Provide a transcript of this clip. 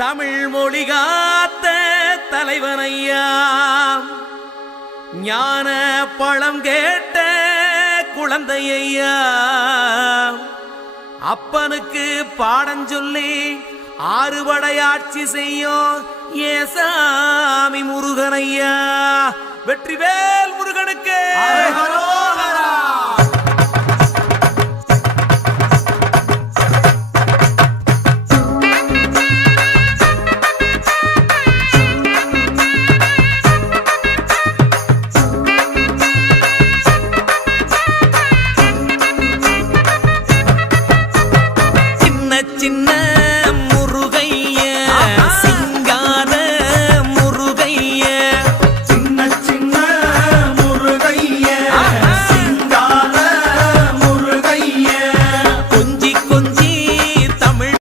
தமிழ் மொழி காத்த தலைவனையா, ஞான பழம் கேட்ட குழந்தையா, அப்பனுக்கு பாடஞ்சொல்லி ஆறுபடையாட்சி செய்யும் ஏசாமி முருகனையா. வெற்றிவேல் முருகனுக்கு. சின்ன